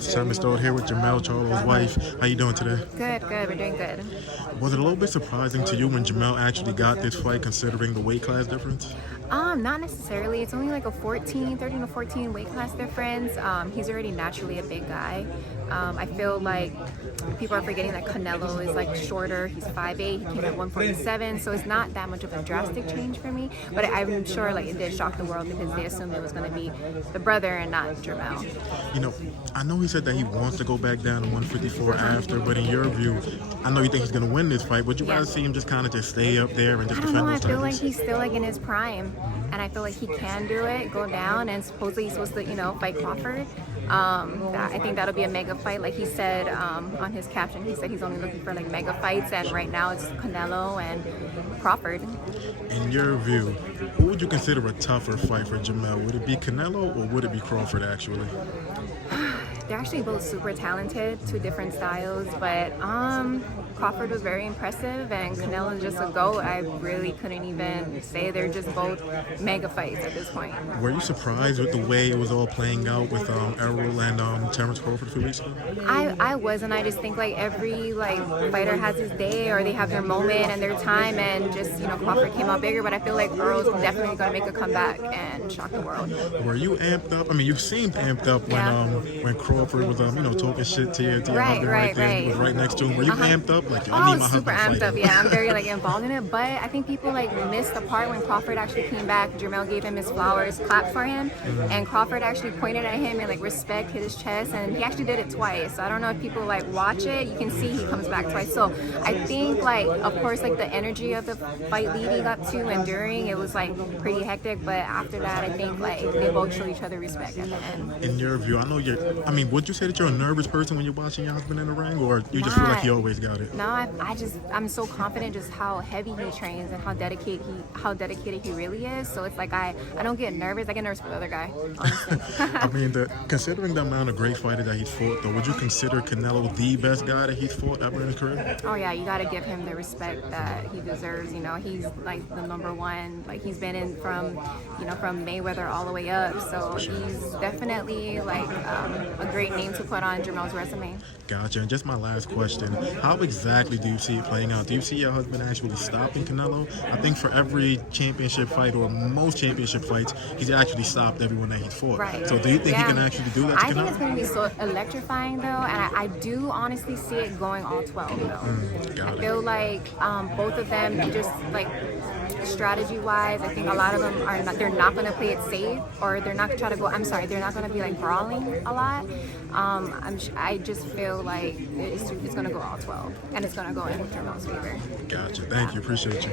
Sam is still here with Jermell Charlo's wife. How you doing today? Good. We're doing good. Was it a little bit surprising to you when Jermell actually got this fight, considering the weight class difference? Not necessarily. It's only like a 13 to 14 weight class difference. He's already naturally a big guy. I feel like people are forgetting that Canelo is like shorter. He's 5'8". He came at 147, so it's not that much of a drastic change for me. But I'm sure like it did shock the world because they assumed it was going to be the brother and not Jermell. You know, I know he said that he wants to go back down to 154 after, but in your view, I know you think he's going to win this fight. Would you rather see him just kind of just stay up there and just defend those I feel like titles? he's still like in his prime, and I feel like he can do it, go down, and supposedly he's supposed to, fight Crawford. I think that'll be a mega fight. Like he said on his caption, he said he's only looking for like mega fights, and right now it's Canelo and Crawford. In your view, who would you consider a tougher fight for Jermell? Would it be Canelo or would it be Crawford actually? They're actually both super talented, two different styles, but Crawford was very impressive and Canelo is just a GOAT. I really couldn't even say they're just both mega fights at this point. Were you surprised with the way it was all playing out with Errol and Terrence Crawford a few weeks ago? I was, and I just think like every fighter has his day or they have their moment and their time, and just Crawford came out bigger, but I feel like Earl's definitely going to make a comeback and shock the world. Were you amped up? I mean, you seemed amped up when Crawford was talking shit to your husband right there. He was right next to him. Were you amped up? Like, I need my super husband amped up. Yeah, I'm very involved in it, but I think people missed the part when Crawford actually came back. Jermell gave him his flowers, clapped for him, and Crawford actually pointed at him and respect, hit his chest, and he actually did it twice. So I don't know if people watch it. You can see he comes back twice. So I think of course the energy of the fight leading up to and during, it was pretty hectic, but after that I think they both show each other respect at the end. In your view, would you say that you're a nervous person when you're watching your husband in the ring, or you just feel like he always got it? No, I'm so confident just how heavy he trains and how dedicated he really is. So it's I don't get nervous. I get nervous for the other guy, honestly. Considering the amount of great fighters that he's fought, though, would you consider Canelo the best guy that he's fought ever in his career? Oh yeah, you got to give him the respect that he deserves. He's the number one. He's been in from Mayweather all the way up. So he's definitely a great name to put on Jermell's resume. Gotcha. And just my last question: how exactly do you see it playing out? Do you see your husband actually stopping Canelo? I think for every championship fight or most championship fights, he's actually stopped everyone that he's fought. Right. So do you think he can actually do that to Canelo? I think it's going to be so electrifying, though, and I do honestly see it going all 12, though. I feel both of them, just strategy-wise, I think a lot of them they're not going to play it safe, or they're not going to try to go, they're not going to be brawling a lot. I just feel it's going to go all 12, and it's going to go in Jermell's favor. Gotcha. Thank you. Appreciate you.